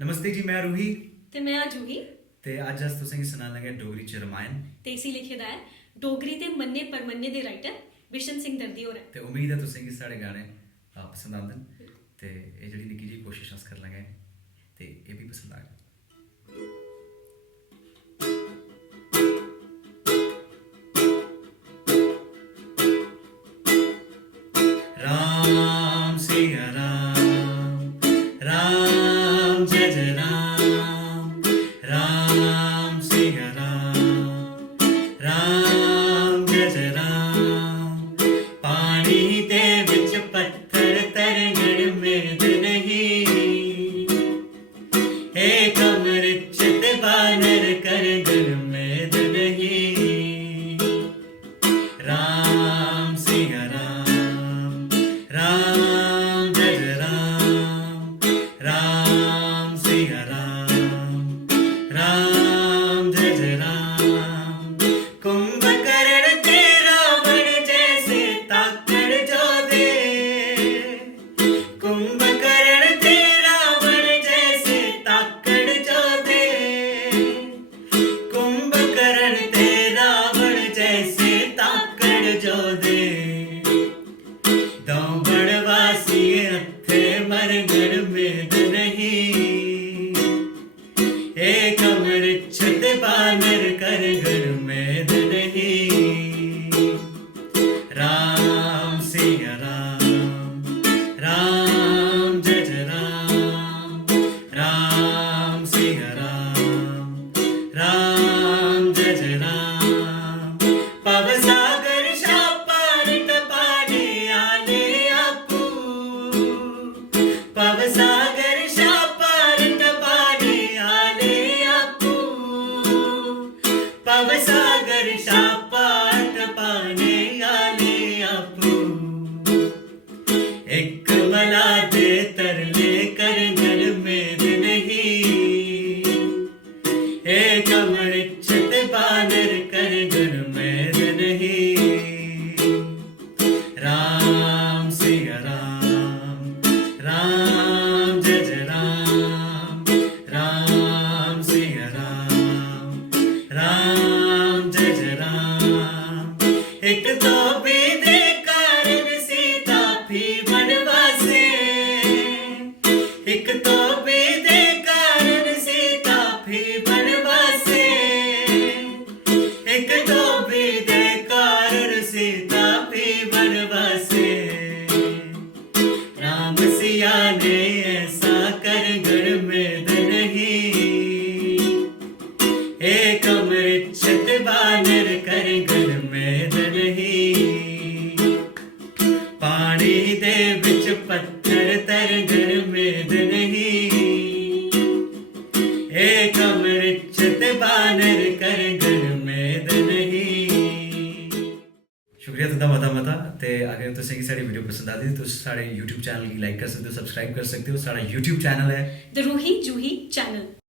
नमस्ते जी, मैं रूही ते मैं जूही ते अज्ज अस तुसेंगी सनान लगे डोगरी च रामायण ते इसी लिखे दा है डोगरी दे मन्ने परमन्ने दे राइटर बिशन सिंह दर्दी होर ते उम्मीद है तुसेंगी साढ़े गाने पसंद आंदे न ते एह् जेह्ड़ी निक्की जी कोशिश अस कर लगे ते एह् भी पसंद आएगा। राम सिया राम, राम जय जय राम, राम सिया राम, राम जय जय राम। पानी दे विच पत्थर तरगड़ मेद नहीं, एक अमृत ते बानर करगड़ मेद नहीं। राम सिया राम, राम जय जय राम, राम सिया राम, राम जय जय राम। कुंभकर्ण ते रावण जैसे ताकड़ जो दे, कुंभकर्ण ते रावण जैसे ताकड़ जो दे, कुंभकर्ण ते रावण जैसे ताकड़ जो दे। दो बड़वासी हथे मरगड़ मेद नहीं, एक अमृत ते बानर करगड़ मेद नहीं। राम सिया राम, राम जय जय राम, राम सिया राम, राम जय जय राम। पव सागर शापार टपाने आले आपू, पव सागर शापार टपाने आले आपू, पव सागर शापार टपाने आले आपू। एक मला दे तरले करगड़ मेद नहीं, एक अमृत ते बानर करगड़ मेद नहीं। राम सिया राम, राम जय जय राम, राम सिया राम, राम जय जय राम। एक तो बेदे कारण सीता भी बनवासे, एक तो बेदे कारण सीता भी बनवासे, एक तो बेदे कारण सीता भी बनवासे। राम सिया ने ऐसा करगड़ मेद नहीं, एक अमृत ते बानर करगड़ मेद नहीं। पानी दे विच पत्थर तरगड़ मेद नहीं, एक अमृत ते बानर करगड़ मेद नहीं। शुक्रिया तुंदा मता मता ते अगर तुसेंगी साढ़ी वीडियो पसंद आती तुस साढ़े YouTube चैनल गी लाइक कर सकते हो, सब्सक्राइब कर सकते हो। साढ़ा YouTube चैनल है द रूही जूही चैनल।